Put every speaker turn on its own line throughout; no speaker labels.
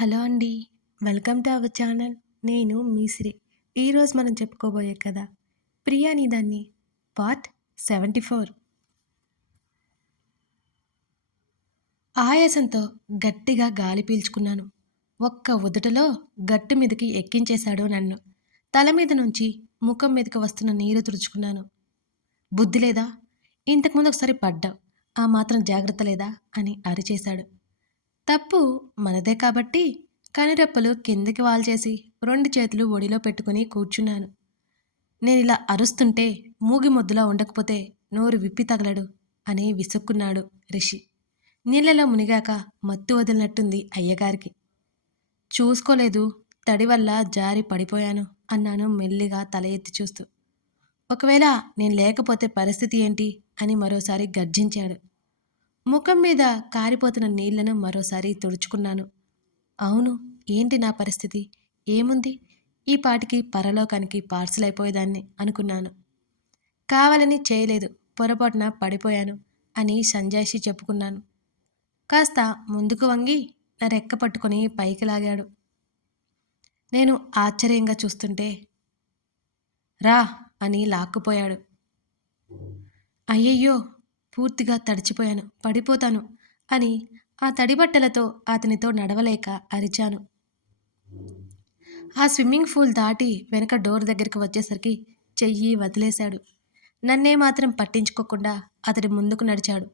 Hello అండి welcome to our channel. నేను మీశ్రీ. ఈరోజు మనం చెప్పుకోబోయే కథ ప్రియాని దాన్ని పార్ట్ సెవెంటీ ఫోర్. ఆయాసంతో గట్టిగా గాలి పీల్చుకున్నాను. ఒక్క ఉదటలో గట్టు మీదకి ఎక్కించేశాడు నన్ను. తల మీద నుంచి ముఖం మీదకి వస్తున్న నీరు తుడుచుకున్నాను. బుద్ధి లేదా? ఇంతకుముందు ఒకసారి పడ్డావు. ఆ మాత్రం జాగ్రత్త లేదా? అని అరిచేశాడు. తప్పు మనదే కాబట్టి కనురెప్పలు కిందకి వాల్చేసి రెండు చేతులు ఒడిలో పెట్టుకుని కూర్చున్నాను. నేను ఇలా అరుస్తుంటే మూగి మొద్దులా ఉండకపోతే నోరు విప్పి తగలడు అని విసుక్కున్నాడు రిషి. నీళ్ళలో మునిగాక మత్తు వదిలినట్టుంది అయ్యగారికి. చూసుకోలేదు తడి వల్ల జారి పడిపోయాను అన్నాను మెల్లిగా తల ఎత్తి చూస్తూ. ఒకవేళ నేను లేకపోతే పరిస్థితి ఏంటి అని మరోసారి గర్జించాడు. ముఖం మీద కారిపోతున్న నీళ్ళను మరోసారి తుడుచుకున్నాను. అవును ఏంటి నా పరిస్థితి? ఏముంది? ఈ పాటికి పరలోకానికి పార్సల్ అయిపోయేదాన్ని అనుకున్నాను. కావాలని చేయలేదు పొరపాటున పడిపోయాను అని సంజాయిషి చెప్పుకున్నాను. కాస్త ముందుకు వంగి నా రెక్క పట్టుకొని పైకి లాగాడు. నేను ఆశ్చర్యంగా చూస్తుంటే రా అని లాక్కుపోయాడు. అయ్యయ్యో పూర్తిగా తడిచిపోయాను పడిపోతాను అని ఆ తడి బట్టలతో అతనితో నడవలేక అరిచాను. ఆ స్విమ్మింగ్ పూల్ దాటి వెనక డోర్ దగ్గరికి వచ్చేసరికి చెయ్యి వదిలేశాడు. నన్నే మాత్రం పట్టించుకోకుండా అతడి ముందుకు నడిచాడు.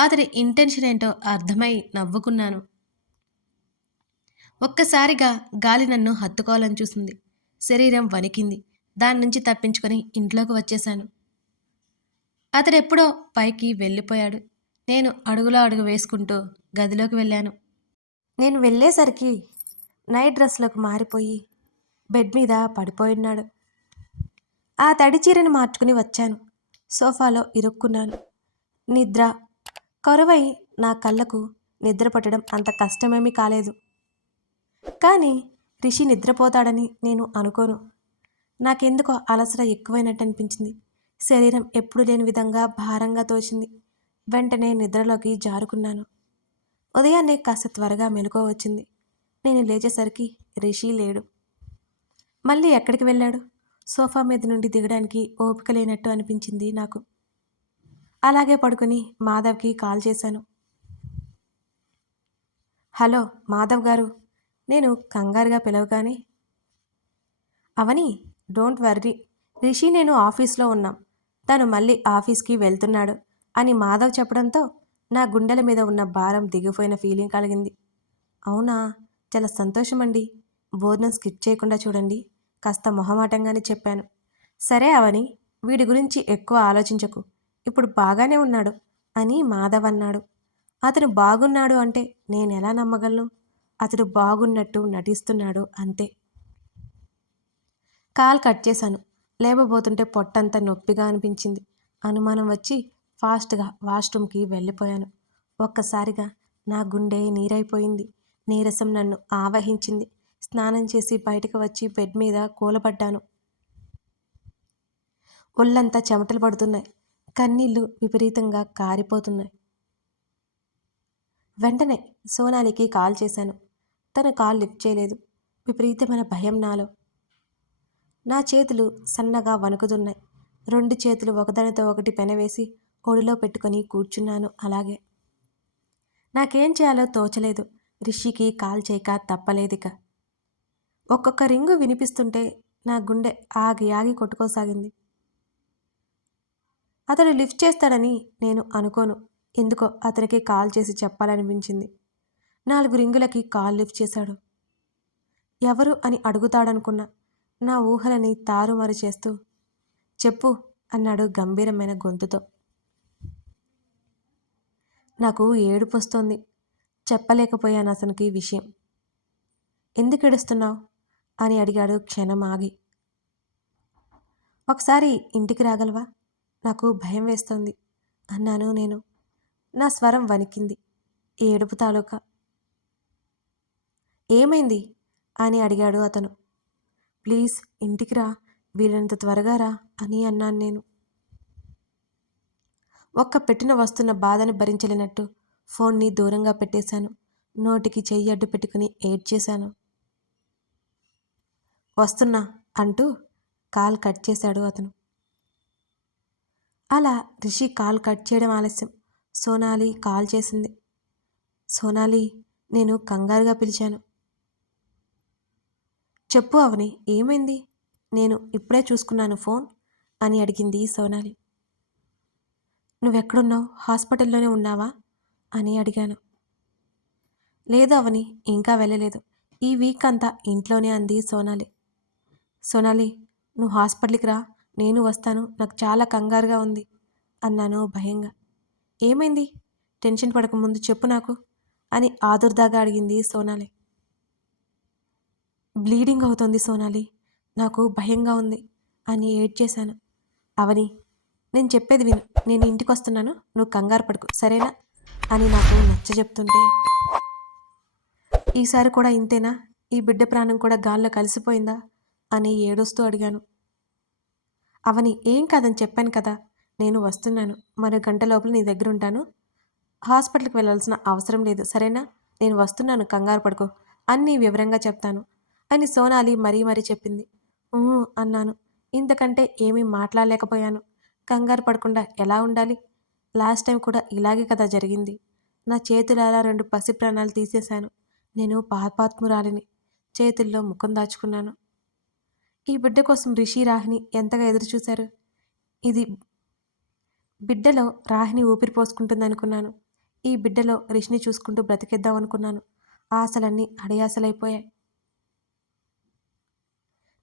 అతడి ఇంటెన్షన్ ఏంటో అర్థమై నవ్వుకున్నాను. ఒక్కసారిగా గాలి నన్ను హత్తుకోవాలని చూసింది. శరీరం వణికింది. దాని నుంచి తప్పించుకొని ఇంట్లోకి వచ్చేశాను. అతడెప్పుడో పైకి వెళ్ళిపోయాడు. నేను అడుగులో అడుగు వేసుకుంటూ గదిలోకి వెళ్ళాను. నేను వెళ్ళేసరికి నైట్ డ్రెస్లోకి మారిపోయి బెడ్ మీద పడిపోయినాడు ఆ తడి చీరని మార్చుకుని వచ్చాను. సోఫాలో ఇరుక్కున్నాను. నిద్ర కొరవై నా కళ్ళకు నిద్ర పట్టడం అంత కష్టమేమీ కాలేదు. కానీ రిషి నిద్రపోతాడని నేను అనుకోను. నాకెందుకో అలసట ఎక్కువైనట్టు అనిపించింది శరీరం ఎప్పుడు లేని విధంగా భారంగా తోచింది. వెంటనే నిద్రలోకి జారుకున్నాను. ఉదయాన్నే కాస్త త్వరగా మెలకువ వచ్చింది. నేను లేచేసరికి రిషి లేడు. మళ్ళీ ఎక్కడికి వెళ్ళాడు? సోఫా మీద నుండి దిగడానికి ఓపిక లేనట్టు అనిపించింది నాకు. అలాగే పడుకుని మాధవ్కి కాల్ చేశాను. హలో మాధవ్ గారు. నేను కంగారుగా పిలవగానే అవని డోంట్ వర్రీ. రిషి నేను ఆఫీస్లో ఉన్నాం. తను మళ్ళీ ఆఫీస్కి వెళ్తున్నాడు అని మాధవ్ చెప్పడంతో నా గుండెల మీద ఉన్న భారం దిగిపోయిన ఫీలింగ్ కలిగింది. అవునా? చాలా సంతోషమండి. భోజనం స్కిప్ చేయకుండా చూడండి. కాస్త మొహమాటంగానే చెప్పాను. సరే అవని వీడి గురించి ఎక్కువ ఆలోచించకు. ఇప్పుడు బాగానే ఉన్నాడు అని మాధవ్ అన్నాడు. అతను బాగున్నాడు అంటే నేను ఎలా నమ్మగలను? అతడు బాగున్నట్టు నటిస్తున్నాడు అంతే. కాల్ కట్ చేశాను. లేవబోతుంటే పొట్టంతా నొప్పిగా అనిపించింది. అనుమానం వచ్చి ఫాస్ట్గా వాష్రూమ్కి వెళ్ళిపోయాను. ఒక్కసారిగా నా గుండె నీరైపోయింది. నీరసం నన్ను ఆవహించింది. స్నానం చేసి బయటకు వచ్చి బెడ్ మీద కూలబడ్డాను. ఒళ్ళంతా చెమటలు పడుతున్నాయి. కన్నీళ్ళు విపరీతంగా కారిపోతున్నాయి. వెంటనే సోనాలికి కాల్ చేశాను. తన కాల్ లిఫ్ట్ చేయలేదు. విపరీతమైన భయం నాలో. నా చేతులు సన్నగా వణుకుతున్నాయి. రెండు చేతులు ఒకదానితో ఒకటి పెనవేసి ఒడిలో పెట్టుకొని కూర్చున్నాను అలాగే. నాకేం చేయాలో తోచలేదు. రిషికి కాల్ చేయక తప్పలేదిక. ఒక్కొక్క రింగు వినిపిస్తుంటే నా గుండె ఆగి ఆగి కొట్టుకోసాగింది. అతడు లిఫ్ట్ చేస్తాడని నేను అనుకోను. ఎందుకో అతనికి కాల్ చేసి చెప్పాలనిపించింది. నాలుగు రింగులకి కాల్ లిఫ్ట్ చేశాడు. ఎవరు అని అడుగుతాడనుకున్నా. నా ఊహలని తారుమారు చేస్తూ చెప్పు అన్నాడు గంభీరమైన గొంతుతో. నాకు ఏడుపు వస్తోంది చెప్పలేకపోయాను అతనికి విషయం. ఎందుకు ఏడుస్తున్నావు? అని అడిగాడు క్షణం ఆగి. ఒకసారి ఇంటికి రాగలవా? నాకు భయం వేస్తోంది అన్నాను నేను. నా స్వరం వణికింది. ఏడుపు తాలూకా? ఏమైంది? అని అడిగాడు అతను. ప్లీజ్ ఇంటికి రా వీలైనంత త్వరగా రా అని అన్నాను నేను. ఒక్క పెట్టిన వస్తున్న బాధను భరించలేనట్టు ఫోన్ని దూరంగా పెట్టేశాను. నోటికి చెయ్యి అడ్డు పెట్టుకుని ఏడ్చేశాను వస్తున్నా అంటూ కాల్ కట్ చేశాడు అతను. అలా రిషి కాల్ కట్ చేయడం ఆలస్యం. సోనాలి కాల్ చేసింది. సోనాలి నేను కంగారుగా పిలిచాను. చెప్పు అవని ఏమైంది? నేను ఇప్పుడే చూసుకున్నాను ఫోన్ అని అడిగింది సోనాలి. నువ్వెక్కడున్నావు? హాస్పిటల్లోనే ఉన్నావా? అని అడిగాను. లేదు అవని ఇంకా వెళ్ళలేదు. ఈ వీక్ అంతా ఇంట్లోనే అంది సోనాలి. సోనాలి నువ్వు హాస్పిటల్కి రా. నేను వస్తాను. నాకు చాలా కంగారుగా ఉంది అన్నాను భయంగా. ఏమైంది? టెన్షన్ పడకముందు చెప్పు నాకు అని ఆదుర్దాగా అడిగింది సోనాలి. బ్లీడింగ్ అవుతుంది సోనాలి. నాకు భయంగా ఉంది అని ఏడ్చేశాను అవని నేను చెప్పేది విను. నేను ఇంటికి వస్తున్నాను నువ్వు కంగారు పడుకు. సరేనా? అని నాకు నచ్చ చెప్తుంటే ఈసారి కూడా ఇంతేనా? ఈ బిడ్డ ప్రాణం కూడా గాల్లో కలిసిపోయిందా? అని ఏడుస్తూ అడిగాను. అవని ఏం కాదని చెప్పాను కదా. నేను వస్తున్నాను. మరో గంట లోపల నీ దగ్గర ఉంటాను హాస్పిటల్కి వెళ్ళాల్సిన అవసరం లేదు. సరేనా? నేను వస్తున్నాను. కంగారు పడుకో. అన్నీ వివరంగా చెప్తాను. అని సోనాలి మరీ మరీ చెప్పింది. అన్నాను. ఇంతకంటే ఏమీ మాట్లాడలేకపోయాను. కంగారు పడకుండా ఎలా ఉండాలి? లాస్ట్ టైం కూడా ఇలాగే కదా జరిగింది. నా చేతులారా రెండు పసి ప్రాణాలు తీసేశాను. నేను పాపాత్మురాలిని. చేతుల్లో ముఖం దాచుకున్నాను. ఈ బిడ్డ కోసం రిషి రాహిని ఎంతగా ఎదురు చూశారు? ఇది బిడ్డలో రాహిని ఊపిరి పోసుకుంటుందనుకున్నాను. ఈ బిడ్డలో రిషిని చూసుకుంటూ బ్రతికేద్దాం అనుకున్నాను ఆశలన్నీ అడియాసలైపోయాయి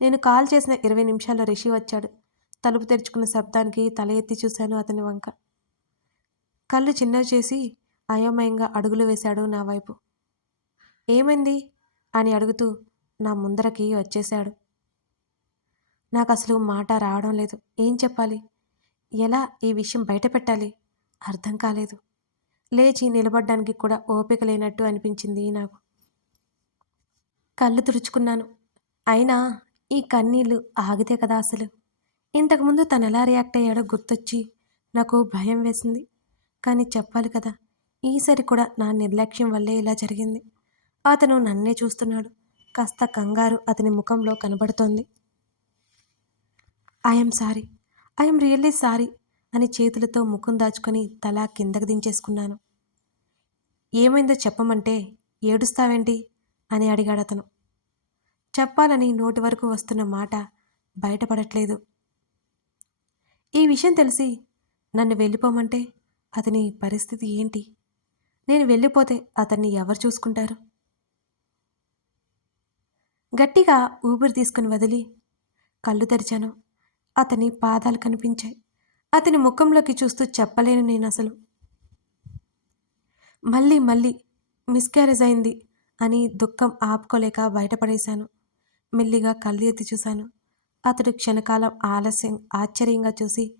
నేను కాల్ చేసిన ఇరవై నిమిషాల్లో రిషి వచ్చాడు. తలుపు తెరుచుకున్న శబ్దానికి తల ఎత్తి చూశాను అతని వంక. కళ్ళు చిన్నవి చేసి అయోమయంగా అడుగులు వేశాడు నా వైపు. ఏమైంది? అని అడుగుతూ నా ముందరకి వచ్చేశాడు. నాకు అసలు మాట రావడం లేదు. ఏం చెప్పాలి? ఎలా ఈ విషయం బయట పెట్టాలి? అర్థం కాలేదు. లేచి నిలబడ్డానికి కూడా ఓపిక లేనట్టు అనిపించింది నాకు. కళ్ళు తుడుచుకున్నాను. అయినా ఈ కన్నీళ్ళు ఆగితే కదా అసలు? ఇంతకుముందు తను ఎలా రియాక్ట్ అయ్యాడో గుర్తొచ్చి నాకు భయం వేసింది. కానీ చెప్పాలి కదా ఈసారి కూడా నా నిర్లక్ష్యం వల్లే ఇలా జరిగింది. అతను నన్నే చూస్తున్నాడు. కాస్త కంగారు అతని ముఖంలో కనబడుతోంది. I'm sorry I'm really sorry అని చేతులతో ముఖం దాచుకొని తల కిందకు దించేసుకున్నాను. ఏమైందో చెప్పమంటే ఏడుస్తావేంటి? అని అడిగాడు అతను చెప్పాలని నోటి వరకు వస్తున్న మాట బయటపడట్లేదు. ఈ విషయం తెలిసి నన్ను వెళ్ళిపోమంటే అతని పరిస్థితి ఏంటి? నేను వెళ్ళిపోతే అతన్ని ఎవరు చూసుకుంటారు? గట్టిగా ఊపిరి తీసుకుని వదిలి కళ్ళు తెరిచాను. అతని పాదాలు కనిపించాయి. అతని ముఖంలోకి చూస్తూ చెప్పలేను నేను అసలు. మళ్ళీ మళ్ళీ మిస్క్యారేజ్ అయింది అని దుఃఖం ఆపుకోలేక బయటపడేశాను. మెల్లిగా కళ్ళు ఎత్తి చూశాను. అతడు క్షణకాలం ఆలస్యం ఆశ్చర్యంగా చూసి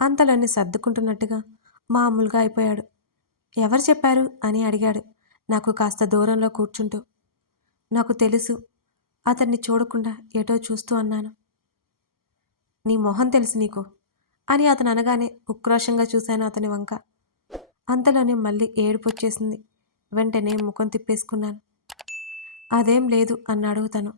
అంతలోనే సర్దుకుంటున్నట్టుగా మామూలుగా అయిపోయాడు. ఎవరు చెప్పారు? అని అడిగాడు. నాకు కాస్త దూరంలో కూర్చుంటూ. నాకు తెలుసు. అతన్ని చూడకుండా ఏటో చూస్తూ అన్నాను. నీ మొహం తెలుసు నీకు? అని అతను అనగానే ఉక్రోషంగా చూశాను అతని వంక. అంతలోనే మళ్ళీ ఏడుపు వచ్చేసింది. వెంటనే ముఖం తిప్పేసుకున్నాను. అదేం లేదు అన్నాడు తను.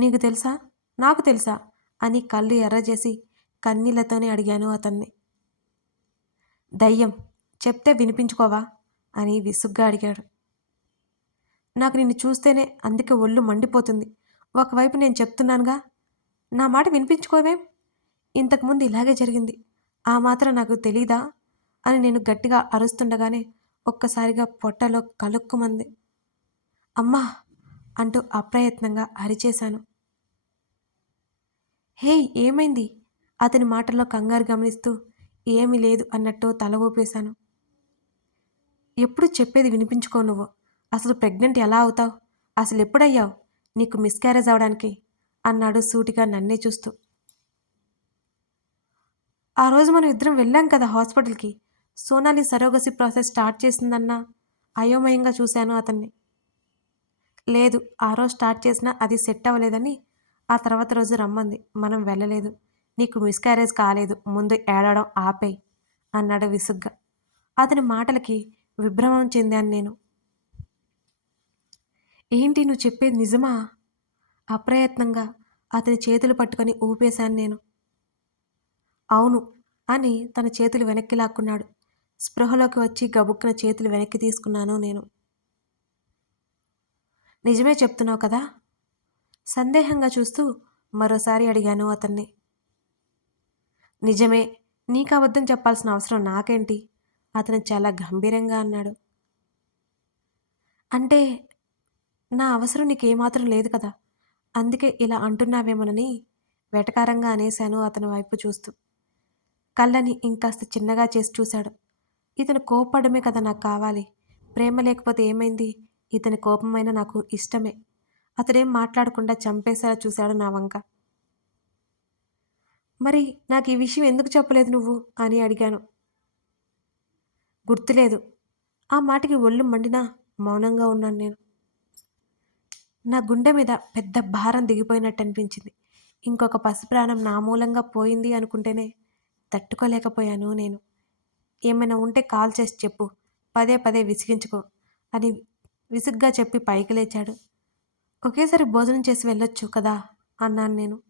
నీకు తెలుసా? నాకు తెలుసా? అని కళ్ళు ఎర్రజేసి కన్నీళ్ళతోనే అడిగాను అతన్ని. దయ్యం చెప్తే వినిపించుకోవా? అని విసుగ్గా అడిగాడు. నాకు నిన్ను చూస్తేనే అందుకే ఒళ్ళు మండిపోతుంది. ఒకవైపు నేను చెప్తున్నానుగా నా మాట వినిపించుకోవేం? ఇంతకుముందు ఇలాగే జరిగింది. ఆ మాత్రం నాకు తెలీదా? అని నేను గట్టిగా అరుస్తుండగానే ఒక్కసారిగా పొట్టలో కలుక్కుమంది. అమ్మా! అంటూ అప్రయత్నంగా అరిచేశాను. హే ఏమైంది? అతని మాటల్లో కంగారు గమనిస్తూ ఏమీ లేదు అన్నట్టు తల ఊపేశాను. ఎప్పుడు చెప్పేది వినిపించుకో నువ్వు. అసలు ప్రెగ్నెంట్ ఎలా అవుతావు? అసలు ఎప్పుడయ్యావు? నీకు మిస్క్యారేజ్ అవడానికి? అన్నాడు సూటిగా నన్నే చూస్తూ. ఆ రోజు మనం ఇద్దరం వెళ్ళాం కదా హాస్పిటల్కి. సోనాలి సరోగసి ప్రాసెస్ స్టార్ట్ చేసిందన్నా అయోమయంగా చూశాను అతన్ని. లేదు ఆ రోజు స్టార్ట్ చేసినా అది సెట్ అవ్వలేదని ఆ తర్వాత రోజు రమ్మంది. మనం వెళ్ళలేదు. నీకు మిస్క్యారేజ్ కాలేదు. ముందు ఏడవడం ఆపేయి అన్నాడు విసుగ్గా. అతని మాటలకి విభ్రమం చెందాను నేను. ఏంటి నువ్వు చెప్పేది నిజమా? అప్రయత్నంగా అతని చేతులు పట్టుకొని ఊపేశాను నేను. అవును అని తన చేతులు వెనక్కి లాక్కున్నాడు. స్పృహలోకి వచ్చి గబుక్కున చేతులు వెనక్కి తీసుకున్నాను నేను. నిజమే చెప్తున్నావు కదా? సందేహంగా చూస్తూ మరోసారి అడిగాను అతన్ని. నిజమే నీకు అబద్ధం చెప్పాల్సిన అవసరం నాకేంటి? అతను చాలా గంభీరంగా అన్నాడు. అంటే నా అవసరం నీకేమాత్రం లేదు కదా? అందుకే ఇలా అంటున్నావేమోనని వెటకారంగా అనేశాను అతని వైపు చూస్తూ. కళ్ళని ఇంకాస్త చిన్నగా చేసి చూశాడు. ఇతను కోపడమే కదా నాకు కావాలి. ప్రేమ లేకపోతే ఏమైంది? ఇతని కోపమైన నాకు ఇష్టమే. అతడేం మాట్లాడకుండా చంపేసేలా చూశాడు నా వంక. మరి నాకు ఈ విషయం ఎందుకు చెప్పలేదు నువ్వు? అని అడిగాను. గుర్తులేదు. ఆ మాటకి ఒళ్ళు మండినా మౌనంగా ఉన్నాను నేను. నా గుండె మీద పెద్ద భారం దిగిపోయినట్టు అనిపించింది ఇంకొక పసిప్రాణం నా మూలంగా పోయింది అనుకుంటేనే తట్టుకోలేకపోయాను నేను. ఏమైనా ఉంటే కాల్ చేసి చెప్పు. పదే పదే విసిగించుకో అని విసుగ్గా చెప్పి పైకి లేచాడు. ఒకేసారి భోజనం చేసి వెళ్ళొచ్చు కదా? అన్నాను నేను.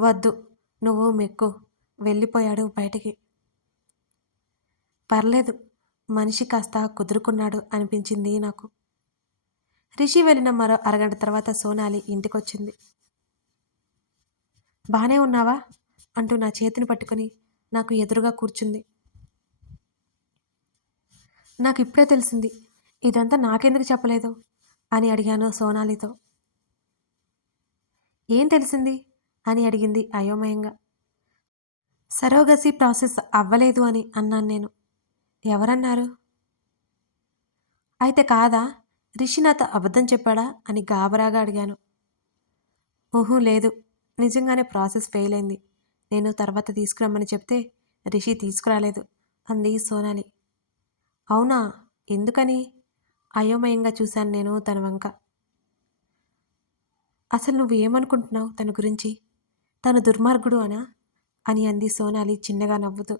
వద్దు నువ్వు మెక్కు. వెళ్ళిపోయాడు బయటికి. పర్లేదు మనిషి కాస్త కుదురుకున్నాడు అనిపించింది నాకు. రిషి వెళ్ళిన మరో అరగంట తర్వాత సోనాలి ఇంటికొచ్చింది. బానే ఉన్నావా? అంటూ నా చేతిని పట్టుకొని నాకు ఎదురుగా కూర్చుంది. నాకు ఇప్పుడే తెలిసింది ఇదంతా నాకెందుకు చెప్పలేదు? అని అడిగాను సోనాలితో. ఏం తెలిసింది? అని అడిగింది అయోమయంగా. సరోగసి ప్రాసెస్ అవ్వలేదు అని అన్నాను నేను. ఎవరన్నారు? అయితే కాదా? రిషి నాతో అబద్ధం చెప్పాడా? అని గాబరాగా అడిగాను. ఊహు లేదు. నిజంగానే ప్రాసెస్ ఫెయిల్ అయింది. నేను తర్వాత తీసుకురమ్మని చెప్తే రిషి తీసుకురాలేదు అంది సోనాలి. అవునా? ఎందుకని? అయోమయంగా చూశాను నేను తన వంక. అసలు నువ్వు ఏమనుకుంటున్నావు తన గురించి? తను దుర్మార్గుడు అనా? అని అంది సోనాలి చిన్నగా నవ్వుతూ.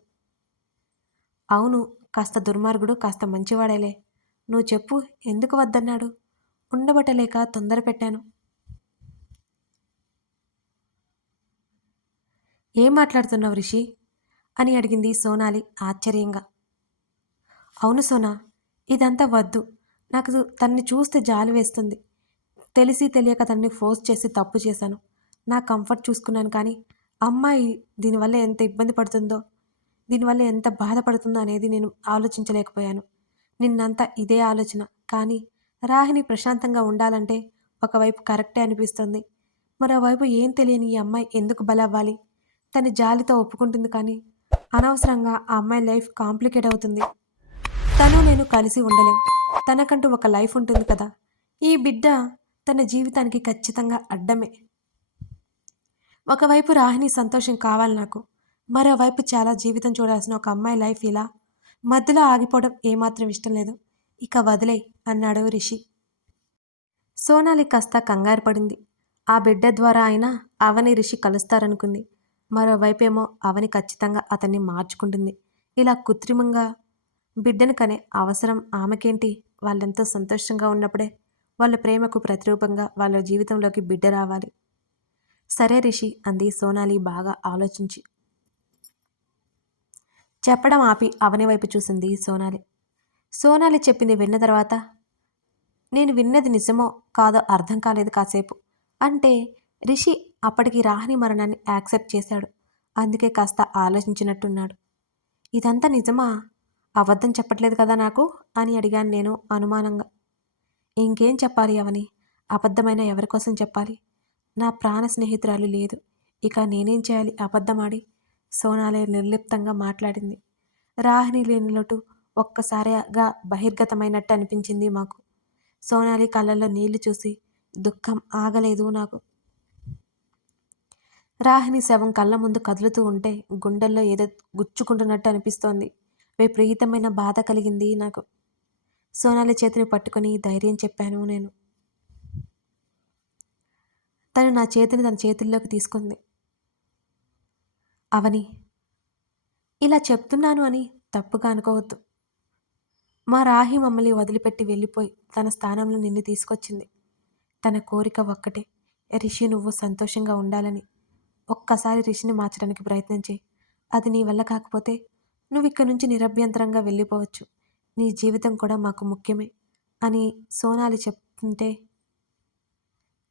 అవును కాస్త దుర్మార్గుడు కాస్త మంచివాడేలే. నువ్వు చెప్పు ఎందుకు వద్దన్నాడు? ఉండబట్టలేక తొందర పెట్టాను. ఏం మాట్లాడుతున్నావు రిషి? అని అడిగింది సోనాలి ఆశ్చర్యంగా. అవును సోనా ఇదంతా వద్దు. నాకు తన్ని చూస్తే జాలి వేస్తుంది. తెలిసి తెలియక తన్ని ఫోర్స్ చేసి తప్పు చేశాను. నా కంఫర్ట్ చూసుకున్నాను కానీ అమ్మాయి దీనివల్ల ఎంత ఇబ్బంది పడుతుందో దీనివల్ల ఎంత బాధపడుతుందో అనేది నేను ఆలోచించలేకపోయాను. నిన్నంతా ఇదే ఆలోచన. కానీ రాహిని ప్రశాంతంగా ఉండాలంటే ఒకవైపు కరెక్టే అనిపిస్తుంది. మరోవైపు ఏం తెలియని ఈ అమ్మాయి ఎందుకు బలవ్వాలి? తన జాలితో ఒప్పుకుంటుంది కానీ అనవసరంగా ఆ అమ్మాయి లైఫ్ కాంప్లికేట్ అవుతుంది. తను నేను కలిసి ఉండలేం. తనకంటూ ఒక లైఫ్ ఉంటుంది కదా. ఈ బిడ్డ తన జీవితానికి ఖచ్చితంగా అడ్డమే. ఒకవైపు రాహిని సంతోషం కావాలి నాకు మరోవైపు చాలా జీవితం చూడాల్సిన ఒక అమ్మాయి లైఫ్ ఇలా మధ్యలో ఆగిపోవడం ఏమాత్రం ఇష్టం లేదు. ఇక వదిలే అన్నాడు రిషి. సోనాలి కాస్త కంగారు పడింది. ఆ బిడ్డ ద్వారా అయినా అవని రిషి కలుస్తారనుకుంది. మరోవైపేమో అవని ఖచ్చితంగా అతన్ని మార్చుకుంటుంది. ఇలా కృత్రిమంగా బిడ్డను కనే అవసరం ఆమెకేంటి? వాళ్ళెంతో సంతోషంగా ఉన్నప్పుడే వాళ్ళ ప్రేమకు ప్రతిరూపంగా వాళ్ళ జీవితంలోకి బిడ్డ రావాలి. సరే రిషి అంది సోనాలి బాగా ఆలోచించి. చెప్పడం ఆపి అవని వైపు చూసింది సోనాలి. సోనాలి చెప్పింది విన్న తర్వాత నేను విన్నది నిజమో కాదో అర్థం కాలేదు కాసేపు. అంటే రిషి అప్పటికి రాహని మరణాన్ని యాక్సెప్ట్ చేశాడు. అందుకే కాస్త ఆలోచించినట్టున్నాడు. ఇదంతా నిజమా? అబద్ధం చెప్పట్లేదు కదా నాకు? అని అడిగాను నేను అనుమానంగా. ఇంకేం చెప్పాలి అవని? అబద్ధమైన ఎవరి కోసం చెప్పాలి? నా ప్రాణ స్నేహితురాలు లేదు. ఇక నేనేం చేయాలి? అబద్ధమాడి సోనాలే నిర్లిప్తంగా మాట్లాడింది. రాహిని లేని లోటు ఒక్కసారిగా బహిర్గతమైనట్టు అనిపించింది మాకు. సోనాలి కళ్ళల్లో నీళ్ళు చూసి దుఃఖం ఆగలేదు నాకు. రాహిని శవం కళ్ళ ముందు కదులుతూ ఉంటే గుండెల్లో ఏదో గుచ్చుకుంటున్నట్టు అనిపిస్తోంది. విపరీతమైన బాధ కలిగింది నాకు. సోనాలి చేతిని పట్టుకొని ధైర్యం చెప్పాను నేను. తను నా చేతిని తన చేతుల్లోకి తీసుకుంది. అవని ఇలా చెప్తున్నాను అని తప్పుగా అనుకోవద్దు.
మా రాహి మమ్మల్ని వదిలిపెట్టి వెళ్ళిపోయి తన స్థానంలో నిన్ను తీసుకొచ్చింది. తన కోరిక ఒక్కటే రిషి నువ్వు సంతోషంగా ఉండాలని. ఒక్కసారి రిషిని మార్చడానికి ప్రయత్నం చేయి అది నీ వల్ల కాకపోతే నువ్వు ఇక్కడి నుంచి నిరభ్యంతరంగా వెళ్ళిపోవచ్చు. నీ జీవితం కూడా మాకు ముఖ్యమే అని సోనాలి చెప్తుంటే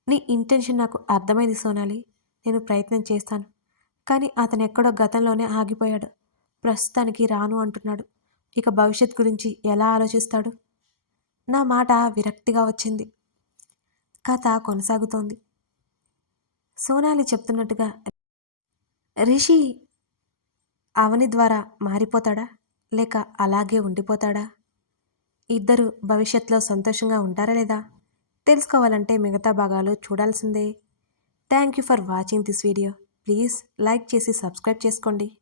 నీ ఇంటెన్షన్ నాకు అర్థమైంది సోనాలి. నేను ప్రయత్నం చేస్తాను. కానీ అతను ఎక్కడో గతంలోనే ఆగిపోయాడు. ప్రస్తుతానికి రాను అంటున్నాడు. ఇక భవిష్యత్ గురించి ఎలా ఆలోచిస్తాడు? నా మాట విరక్తిగా వచ్చింది. కథ కొనసాగుతోంది. సోనాలి చెప్తున్నట్టుగా రిషి అవని ద్వారా మారిపోతాడా? లేక అలాగే ఉండిపోతాడా? ఇద్దరు భవిష్యత్తులో సంతోషంగా ఉంటారా లేదా? తెలుసుకోవాలంటే మిగతా భాగాలు చూడాల్సిందే. Thank you for watching this video. Please like చేసి సబ్స్క్రైబ్ చేసుకోండి.